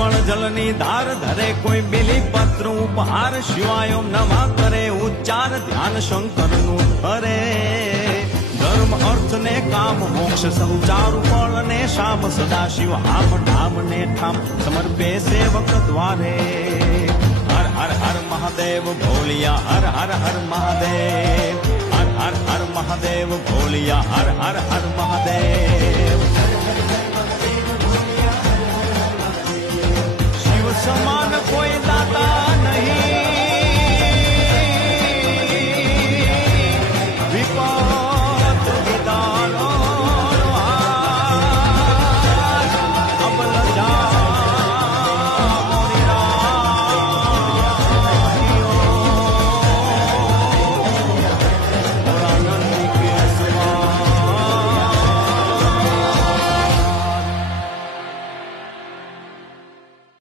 નિર્મળ જલની ધાર ધરે કોઈ બિલી પત્ર ઉપહાર શિવાય ઓમ નમઃ કરે ઉચ્ચાર ધ્યાન શંકરનું ધરે ધર્મ અર્થ ને કામ મોક્ષ સંચારુ ફળ ને શામ સદા શિવ આમ ધામ ને ઠામ સમર્પે સેવક દ્વારે હર હર હર મહાદેવ ભોલિયા હર હર હર મહાદેવ હર હર હર મહાદેવ ભોલિયા હર હર હર મહાદેવ